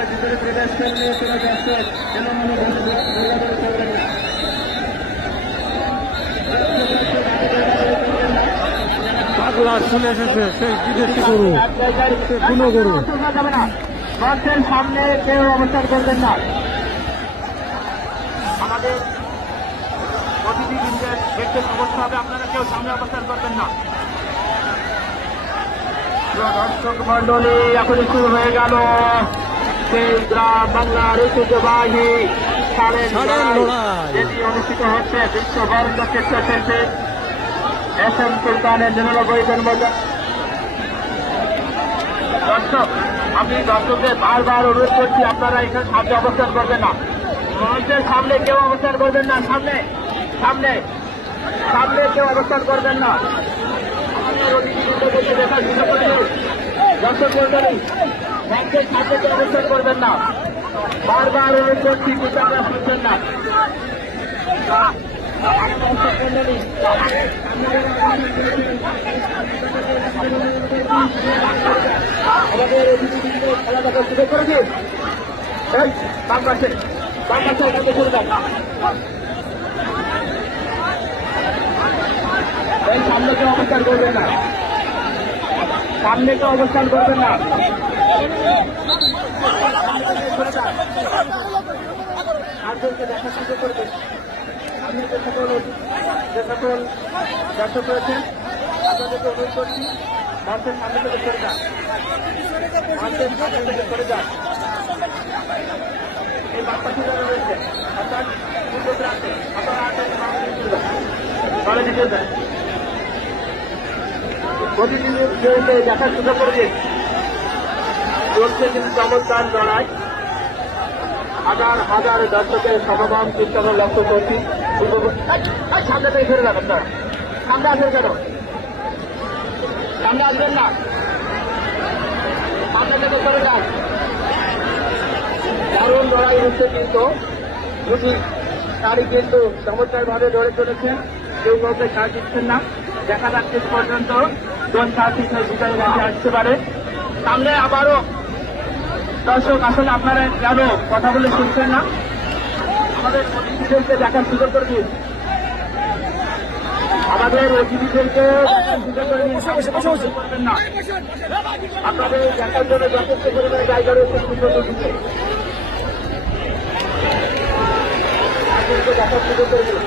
আর ভিতরে প্রবেশ করলে কোনো দর্শক এলোমেলো ঘোরাঘুরি করবেন না। পাগলা চলে এসেছে সেই বিদেশি গরু, সে কোনো গরু। মঞ্চের সামনে কেউ অবস্থান করবেন না। আমাদের অতিথিবৃন্দের দেখতে সমস্যা হবে, আপনারা কেউ সামনে অবস্থান করবেন না। দর্শক মন্ডলী, এখনই শুরু হয়ে গেল সেই গ্রাম বাংলার ঐতিহ্যবাহী ষাঁড়ের লড়াই, যেটি অনুষ্ঠিত হচ্ছে বিশ্ব বরণ্য ক্ষেত্র শেষে এসএম সুলতানের 99 জন্মদিন। দর্শক, আমি দর্শকদের বারবার অনুরোধ করছি, আপনারা এখানে সামনে অবস্থান করবেন না। মঞ্চের সামনে কেউ অবস্থান করবেন না। সামনে সামনে সামনে কেউ অবস্থান করবেন না। আমাদের অতিথিবৃন্দকে দেখার সুযোগ করে দর্শক মন্ডলী, মঞ্চের সামনে কেউ অবস্থান করবেন না। বারবার অনুরোধ করছি, বিচারা শুনছেন না। দর্শক মন্ডলী, আমাদের অতিথিবৃন্দ খেলা দেখার সুযোগ করে দিন। বাম পাশে এখানে করে দেন। সামনে কেউ অবস্থান করবেন না। সামনে কেউ অবস্থান করবেন না। আটজনকে দেখার সুযোগ করবেন। আপনি যে সকল দর্শক রয়েছেন, আপনাদেরকে অনুরোধ করছি, মঞ্চের সামনে থেকে সরে যান। মঞ্চের সামনে থেকে সরে যান। এই বাচ্চাটি যারা রয়েছে, অর্থাৎ আপনারা দিতে দেন। প্রতিদিনকে দেখার সুযোগ করে দিন। চলছে কিন্তু চমৎকার লড়াই। হাজার হাজার দর্শকের সমাগম চিন্তাকে লক্ষ্য করছি। সামনে থেকে ফিরে যাবেন না। সামনে আসবেন কেন? সামনে আসবেন না। সামনে থেকে চলে যান। দারুণ লড়াই হচ্ছে, কিন্তু দুটি তারই কিন্তু চমৎকার ভাবে লড়ে চলেছেন। কেউ কাউকে ছাড় দিচ্ছেন না। দেখা যাচ্ছে পর্যন্ত কোন সাথী বিজয় রাখে আসতে পারে। সামনে আবারও দর্শক, আসলে আপনারা কেন কথা বলে শুনছেন না? আমাদের অতিথিদেরকে দেখার সুযোগ করে দিন। আমাদের অতিথিদেরকে সুযোগ করে দিন। করবেন না। আপনাদের দেখার জন্য যথেষ্ট পরিমাণে জায়গা রয়েছে সুন্দর দিতে। দেখার সুযোগ করে দিন।